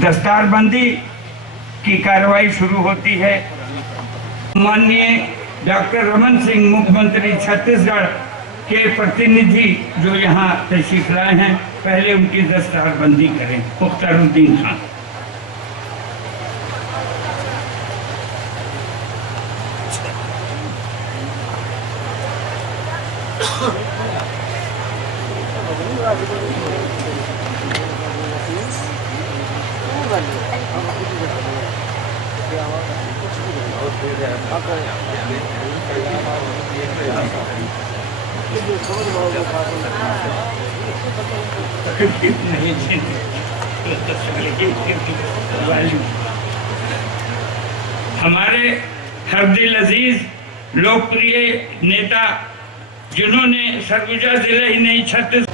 दस्तारबंदी की कार्रवाई शुरू होती है। माननीय डॉक्टर रमन सिंह मुख्यमंत्री छत्तीसगढ़ के प्रतिनिधि जो यहाँ तशरीफ लाए हैं, पहले उनकी दस्तारबंदी करें। मुख्तारुद्दीन खान। हमारे हरदिल अजीज लोकप्रिय नेता जिन्होंने सरगुजा जिले ही नहीं छत्तीस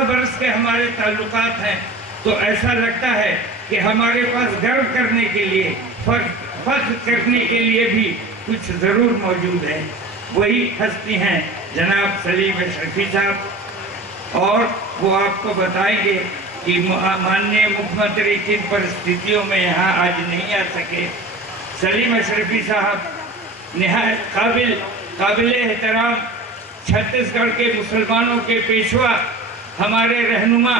वर्ष के हमारे ताल्लुकात हैं, तो ऐसा लगता है कि हमारे पास गर्व करने के लिए, फख्र करने के लिए भी कुछ जरूर मौजूद है। वही हस्ती हैं जनाब सलीम अशरफी साहब, और वो आपको बताएंगे कि माननीय मुख्यमंत्री किन परिस्थितियों में यहाँ आज नहीं आ सके। सलीम अशरफी साहब निहायत काबिल एहतराम छत्तीसगढ़ के मुसलमानों के पेशवा, हमारे रहनुमा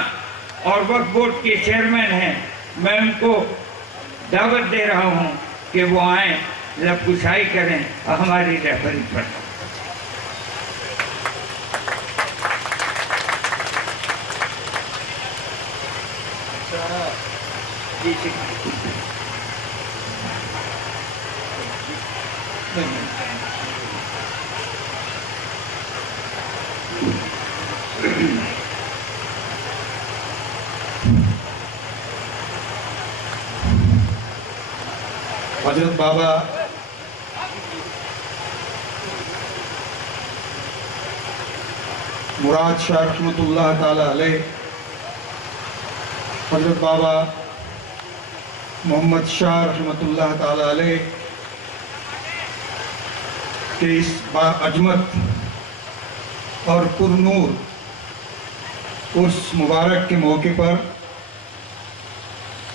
और वक्फ बोर्ड के चेयरमैन हैं। मैं उनको दावत दे रहा हूं कि वो आए, लबकुशाई करें और हमारी रहबरी पर। हजरत बाबा मुराद शाह रहमतुल्लाह ताला अलैह, हजरत बाबा मोहम्मद शाह रहमतुल्लाह ताला अलैह के इस बाअजमत और पुरनूर उस मुबारक के मौके पर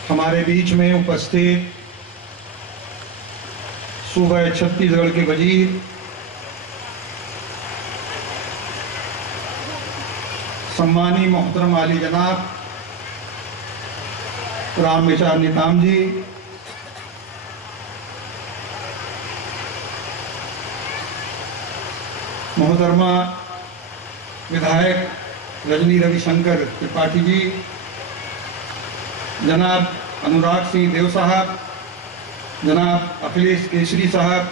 हमारे बीच में उपस्थित सूबा छत्तीसगढ़ के वजीर सम्मानी मोहतरम आली जनाब राम विचार निताम जी, मोहतरमा विधायक रजनी रविशंकर त्रिपाठी जी, जनाब अनुराग सिंह देव साहब, जनाब अखिलेश केसरी साहब,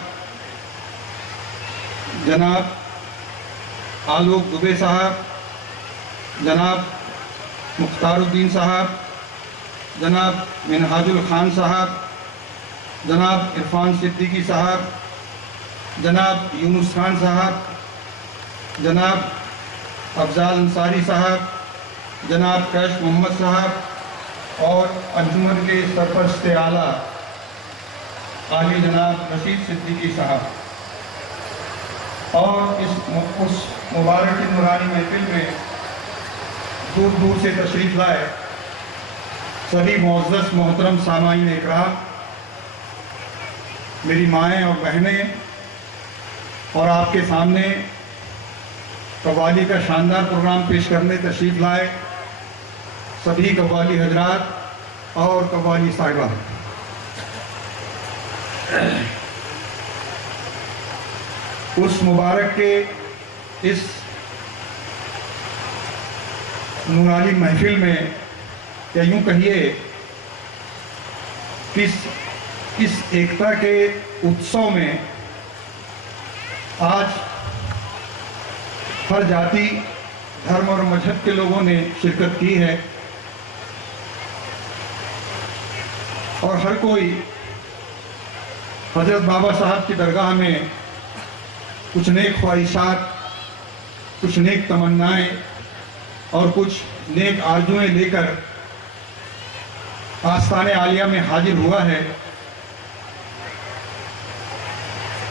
जनाब आलोक दुबे साहब, जनाब मुख्तारुद्दीन साहब, जनाब मिनहाजुल खान साहब, जनाब इरफान सिद्दीकी साहब, जनाब यूनुस खान साहब, जनाब अफजाल अंसारी साहब, जनाब कैश मोहम्मद साहब और अंजुमन के सरपरस्त आला आली जनाब रशीद सिद्दीकी साहब, और उस मुबारक नूरानी महफिल में दूर दूर से तशरीफ़ लाए सभी मुअज़्ज़ज़ मोहतरम सामाईन इकराम, मेरी माएँ और बहनें, और आपके सामने कव्वाली का शानदार प्रोग्राम पेश करने तशरीफ़ लाए सभी कव्वाली हजरात और कव्वाली साहिबा। उस मुबारक के इस नूरानी महफिल में, या यूँ कहिए कि इस एकता के उत्सव में आज हर जाति, धर्म और मजहब के लोगों ने शिरकत की है और हर कोई हजरत बाबा साहब की दरगाह में कुछ नेक ख्वाहिशात, कुछ नेक तमन्नाएं और कुछ नेक आरजुएं लेकर आस्ताने आलिया में हाजिर हुआ है।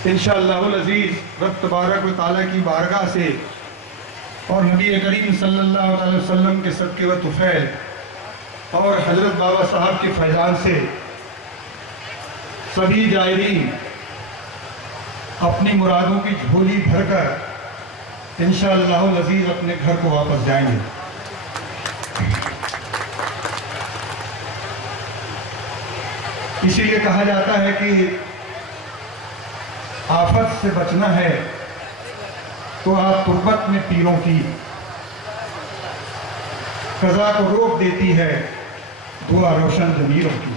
इंशाअल्लाहुल अज़ीज़ रब तबारक व तआला की बारगाह से और नबी करीम सल्लल्लाहु अलैहि वसल्लम के सदक़े व तुफ़ैल और हज़रत बाबा साहब के फैज़ान से सभी जायरीन अपनी मुरादों की झोली भरकर इंशाअल्लाहुल अज़ीज़ अपने घर को वापस जाएंगे। इसीलिए कहा जाता है कि आफत से बचना है तो आप तुर्बत में पीरों की, कज़ा को रोक देती है दुआ रोशन ज़मीरों की।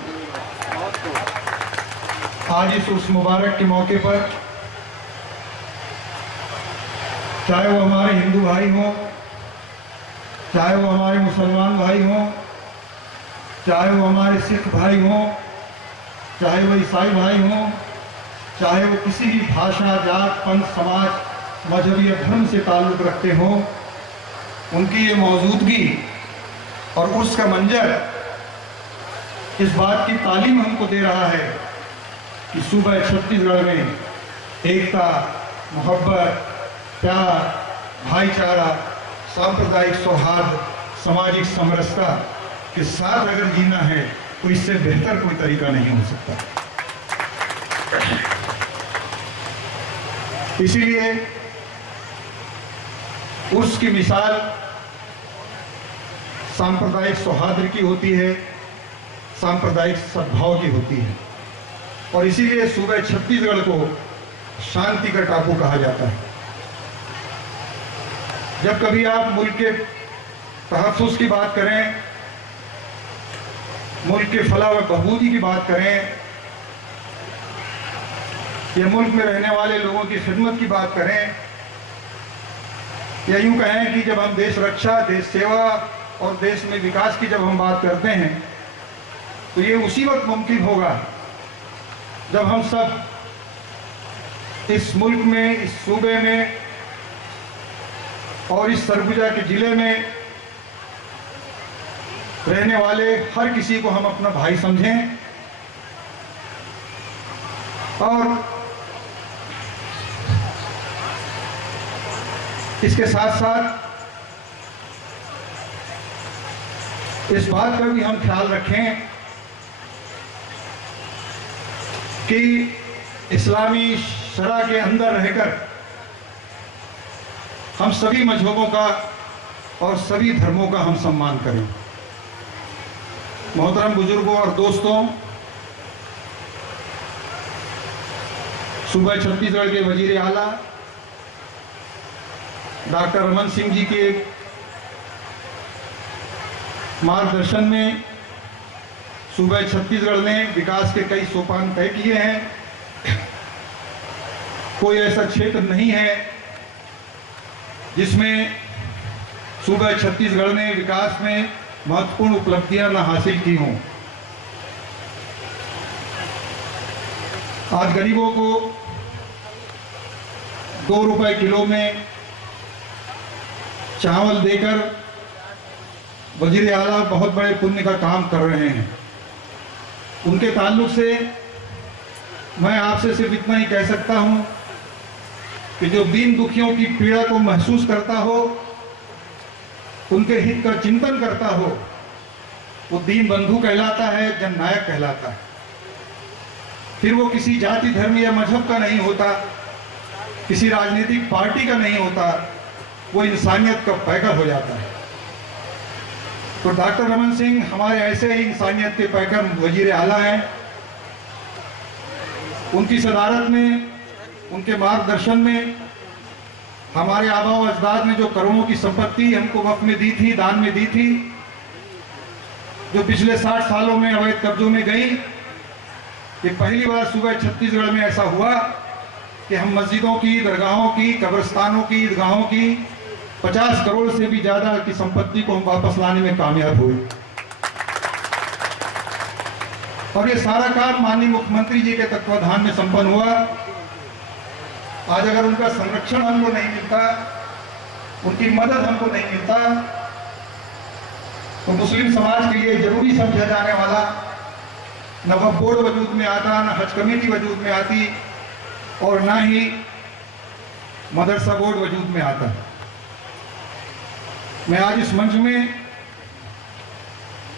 आज इस उस मुबारक के मौके पर चाहे वो हमारे हिंदू भाई हों, चाहे वो हमारे मुसलमान भाई हों, चाहे वो हमारे सिख भाई हों, चाहे वो ईसाई भाई हों, चाहे वो किसी भी भाषा, जात, पंथ, समाज, मजहब या धर्म से ताल्लुक़ रखते हों, उनकी ये मौजूदगी और उसका मंजर इस बात की तालीम हमको दे रहा है कि सूबा छत्तीसगढ़ में एकता, मोहब्बत, प्यार, भाईचारा, सांप्रदायिक सौहार्द, सामाजिक समरसता के साथ अगर जीना है तो इससे बेहतर कोई तरीका नहीं हो सकता। इसीलिए उसकी मिसाल सांप्रदायिक सौहार्द की होती है, सांप्रदायिक सद्भाव की होती है, और इसीलिए सूबे छत्तीसगढ़ को शांति का टापू कहा जाता है। जब कभी आप मुल्क के तहफ़्फ़ुज़ की बात करें, मुल्क के फलाह व बहबूदी की बात करें, या मुल्क में रहने वाले लोगों की खिदमत की बात करें, या यूं कहें कि जब हम देश रक्षा, देश सेवा और देश में विकास की जब हम बात करते हैं तो ये उसी वक्त मुमकिन होगा जब हम सब इस मुल्क में, इस सूबे में और इस सरगुजा के ज़िले में रहने वाले हर किसी को हम अपना भाई समझें और इसके साथ साथ इस बात का भी हम ख्याल रखें कि इस्लामी शरा के अंदर रहकर हम सभी मजहबों का और सभी धर्मों का हम सम्मान करें। मोहतरम बुजुर्गों और दोस्तों, सूबा छत्तीसगढ़ के वजीर आला डॉक्टर रमन सिंह जी के मार्गदर्शन में सूबा छत्तीसगढ़ ने विकास के कई सोपान तय किए हैं। कोई ऐसा क्षेत्र नहीं है जिसमें सूबा छत्तीसगढ़ ने विकास में महत्वपूर्ण उपलब्धियां न हासिल की हों। आज गरीबों को 2 रुपए किलो में चावल देकर वजीर आला बहुत बड़े पुण्य का काम कर रहे हैं। उनके ताल्लुक से मैं आपसे सिर्फ इतना ही कह सकता हूं कि जो दीन दुखियों की पीड़ा को महसूस करता हो, उनके हित का चिंतन करता हो, वो दीन बंधु कहलाता है, जननायक कहलाता है। फिर वो किसी जाति, धर्म या मजहब का नहीं होता, किसी राजनीतिक पार्टी का नहीं होता, वो इंसानियत का पैकर हो जाता है। तो डॉक्टर रमन सिंह हमारे ऐसे ही इंसानियत के पैकर वजीर आला हैं। उनकी सदारत में, उनके मार्गदर्शन में हमारे आबा व अजदाद ने जो करोड़ों की संपत्ति हमको वक्फ में दी थी, दान में दी थी, जो पिछले 60 सालों में अवैध कब्जों में गई, ये पहली बार सूबा छत्तीसगढ़ में ऐसा हुआ कि हम मस्जिदों की, दरगाहों की, कब्रिस्तानों की, ईदगाहों की 50 करोड़ से भी ज्यादा की संपत्ति को हम वापस लाने में कामयाब हुए। और ये सारा काम माननीय मुख्यमंत्री जी के तत्वाधान में संपन्न हुआ। आज अगर उनका संरक्षण हमको नहीं मिलता, उनकी मदद हमको नहीं मिलता, तो मुस्लिम समाज के लिए जरूरी समझा जाने वाला न वक्फ बोर्ड वजूद में आता, न हज कमेटी वजूद में आती, और ना ही मदरसा बोर्ड वजूद में आता। मैं आज इस मंच में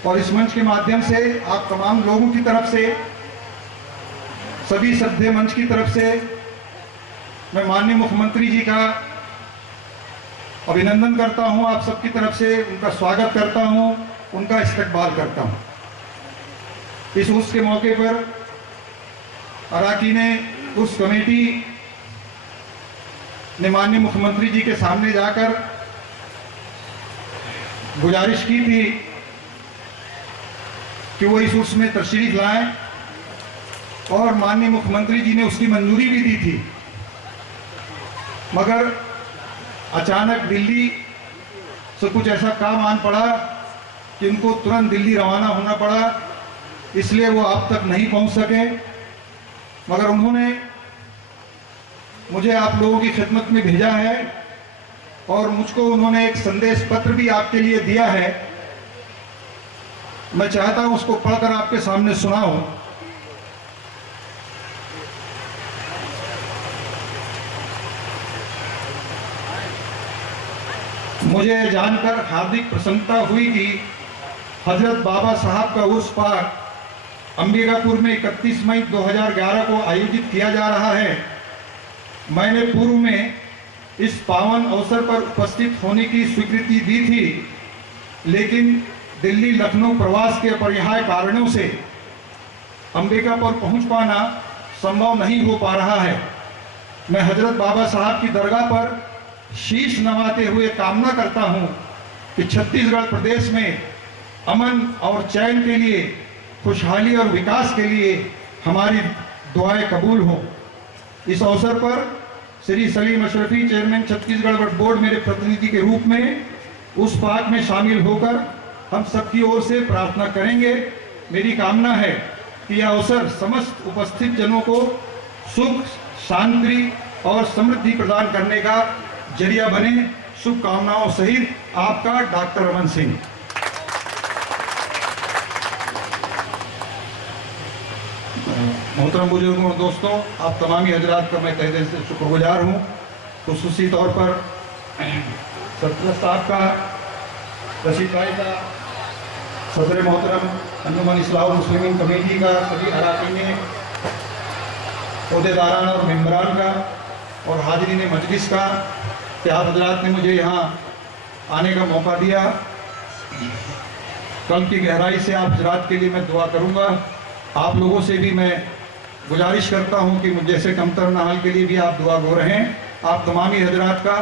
और इस मंच के माध्यम से आप तमाम लोगों की तरफ से, सभी श्रद्धेय मंच की तरफ से मैं माननीय मुख्यमंत्री जी का अभिनंदन करता हूं, आप सबकी तरफ से उनका स्वागत करता हूं, उनका इस्तकबाल करता हूं। इस उर्स के मौके पर अराकीन उर्स कमेटी ने माननीय मुख्यमंत्री जी के सामने जाकर गुजारिश की थी कि वो इस उर्स में तशरीफ लाएं, और माननीय मुख्यमंत्री जी ने उसकी मंजूरी भी दी थी। मगर अचानक दिल्ली से कुछ ऐसा काम आन पड़ा कि उनको तुरंत दिल्ली रवाना होना पड़ा, इसलिए वो आप तक नहीं पहुंच सके। मगर उन्होंने मुझे आप लोगों की खिदमत में भेजा है, और मुझको उन्होंने एक संदेश पत्र भी आपके लिए दिया है। मैं चाहता हूं उसको पढ़कर आपके सामने सुनाऊं। मुझे जानकर हार्दिक प्रसन्नता हुई कि हजरत बाबा साहब का उर्स पाक अंबिकापुर में 31 मई 2011 को आयोजित किया जा रहा है। मैंने पूर्व में इस पावन अवसर पर उपस्थित होने की स्वीकृति दी थी, लेकिन दिल्ली लखनऊ प्रवास के अपरिहार्य कारणों से अंबिकापुर पहुंच पाना संभव नहीं हो पा रहा है। मैं हजरत बाबा साहब की दरगाह पर शीश नवाते हुए कामना करता हूं कि छत्तीसगढ़ प्रदेश में अमन और चैन के लिए, खुशहाली और विकास के लिए हमारी दुआएं कबूल हों। इस अवसर पर श्री सलीम अशरफी, चेयरमैन छत्तीसगढ़ वक्फ बोर्ड, मेरे प्रतिनिधि के रूप में उस पाक में शामिल होकर हम सबकी ओर से प्रार्थना करेंगे। मेरी कामना है कि यह अवसर समस्त उपस्थित जनों को सुख, शांति और समृद्धि प्रदान करने का जरिया बने। शुभकामनाओं सहित आपका डॉक्टर रमन सिंह। मोहतरम बुजुर्गों और दोस्तों, आप तमामी हजरात का मैं तहे दिल से शुक्रगुजार हूँ। खुसूसी तौर पर सरपंच साहब का, रशीद भाई का, सदर मोहतरम अंजुमन इस्लाह मुस्लिमीन कमेटी का, सभी अराकीन अहदेदारान और मेम्बरान का, और हाजिरीन मजलिस का, कि आप हजरात ने मुझे यहाँ आने का मौका दिया। कल की गहराई से आप हजरात के लिए मैं दुआ करूँगा। आप लोगों से भी मैं गुजारिश करता हूँ कि मुझ जैसे कमतर नाहल के लिए भी आप दुआ गो रहें। आप तमामी हजरात का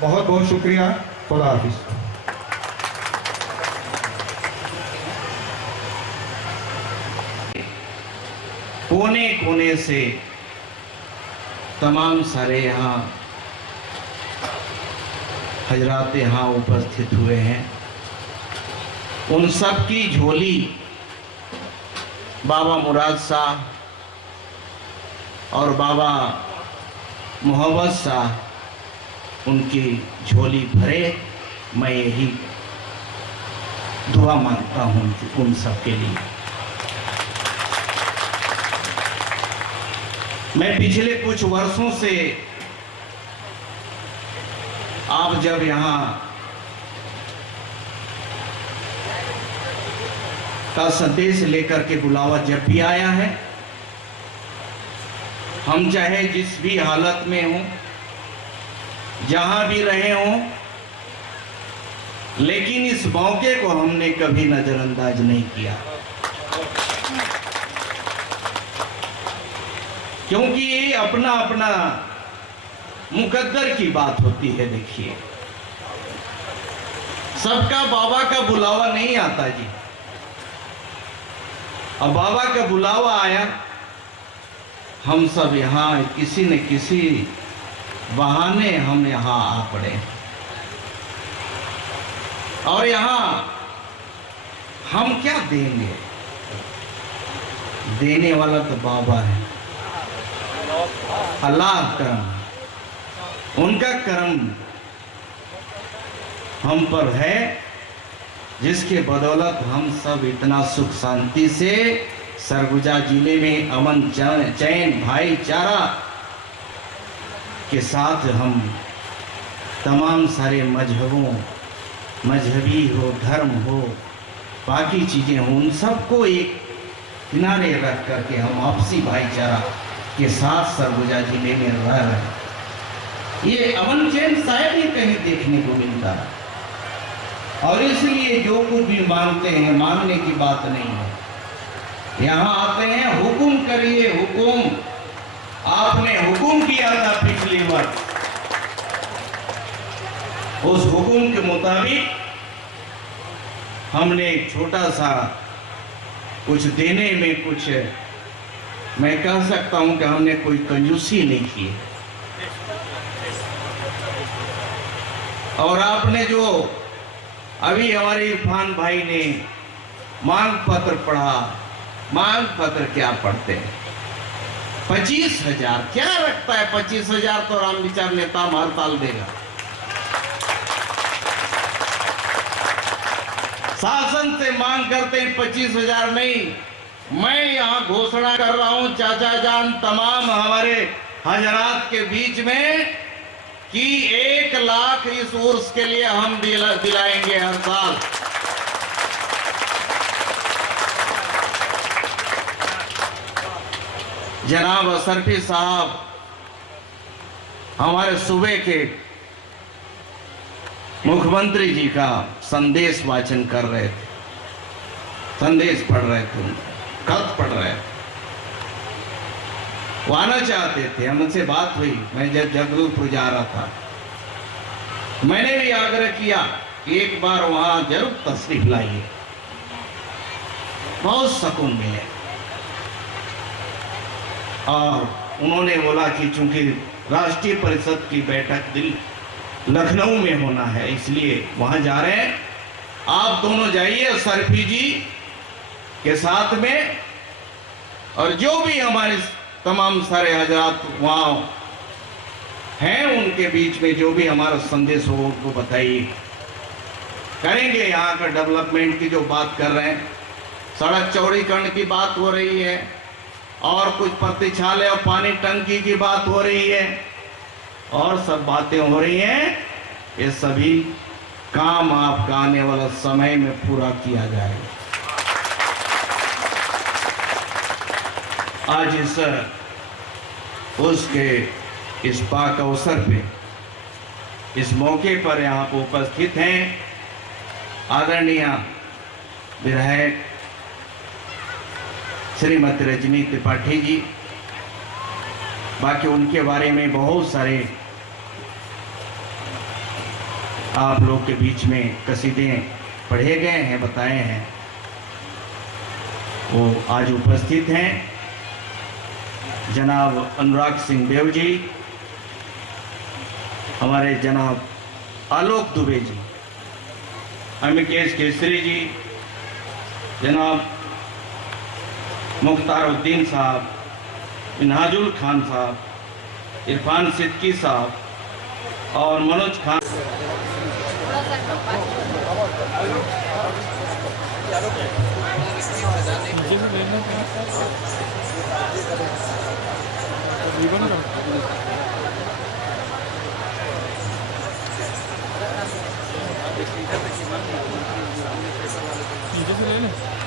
बहुत बहुत शुक्रिया। खुदा हाफिज़। कोने कोने से तमाम सारे यहाँ हजरात यहाँ उपस्थित हुए हैं, उन सब की झोली बाबा मुराद शाह और बाबा मोहम्मद शाह उनकी झोली भरे। मैं यही दुआ मांगता हूँ उन सब के लिए। मैं पिछले कुछ वर्षों से आप जब यहाँ का संदेश लेकर के बुलावा जब भी आया है, हम चाहे जिस भी हालत में हों, जहां भी रहे हों, लेकिन इस मौके को हमने कभी नजरअंदाज नहीं किया, क्योंकि ये अपना अपना मुकद्दर की बात होती है। देखिए, सबका बाबा का बुलावा नहीं आता जी। अब बाबा का बुलावा आया, हम सब यहाँ किसी न किसी बहाने हम यहाँ आ पड़े, और यहाँ हम क्या देंगे? देने वाला तो बाबा है, अल्लाह करम, उनका करम हम पर है। जिसके बदौलत हम सब इतना सुख शांति से सरगुजा जिले में अमन चैन भाईचारा के साथ हम तमाम सारे मजहबों, मजहबी हो, धर्म हो, बाकी चीज़ें हो, उन सबको एक किनारे रख करके हम आपसी भाईचारा के साथ सरगुजा जिले में रह रहे हैं। ये अमन चैन शायद ही कहीं देखने को मिलता है, और इसलिए जो कुछ भी मानते हैं मानने की बात नहीं है। यहाँ आते हैं, हुकुम करिए हुकुम, आपने हुकुम किया था पिछली बार, उस हुकुम के मुताबिक हमने एक छोटा सा कुछ देने में कुछ, मैं कह सकता हूं कि हमने कोई कंजूसी नहीं की। और आपने जो अभी हमारे इरफान भाई ने मांग पत्र पढ़ा, मांग पत्र क्या पढ़ते हैं? 25,000 क्या रखता है? 25,000 तो राम विचार नेता हड़ताल देगा। शासन से मांग करते हैं 25,000 नहीं। मैं यहाँ घोषणा कर रहा हूँ चाचा जान तमाम हमारे हजरात के बीच में कि 1 लाख इस उर्स के लिए हम दिलाएंगे हर साल। जनाब असरफी साहब हमारे सूबे के मुख्यमंत्री जी का संदेश वाचन कर रहे थे, संदेश पढ़ रहे थे, खत पढ़ रहे थे। वो आना चाहते थे, हमसे बात हुई। मैं जब जगदलपुर जा रहा था, मैंने भी आग्रह किया कि एक बार वहां जरूर तशरीफ लाइए, बहुत सुकून मिले। और उन्होंने बोला कि चूंकि राष्ट्रीय परिषद की बैठक लखनऊ में होना है, इसलिए वहां जा रहे हैं। आप दोनों जाइए सरफी जी के साथ में, और जो भी हमारे तमाम सारे हजरात वहाँ हैं उनके बीच में जो भी हमारा संदेश हो उनको बताइए। करेंगे यहाँ का डेवलपमेंट की जो बात कर रहे हैं, सड़क चौड़ीकरण की बात हो रही है, और कुछ प्रतिछालय और पानी टंकी की बात हो रही है, और सब बातें हो रही हैं। ये सभी काम आपका आने वाला समय में पूरा किया जाएगा। आज उसके इस पाक अवसर पे, इस मौके पर यहाँ पर उपस्थित हैं आदरणीय विधायक श्रीमती रजनी त्रिपाठी जी। बाकी उनके बारे में बहुत सारे आप लोग के बीच में कसीदे पढ़े गए हैं, बताए हैं। वो आज उपस्थित हैं जनाब अनुराग सिंह देव जी, हमारे जनाब आलोक दुबे जी, अमिकेश केसरी जी, जनाब मुख्तारुद्दीन साहब, मिनहाजुल खान साहब, इरफान सिद्दीकी साहब और मनोज खान। नीचे से ले लें।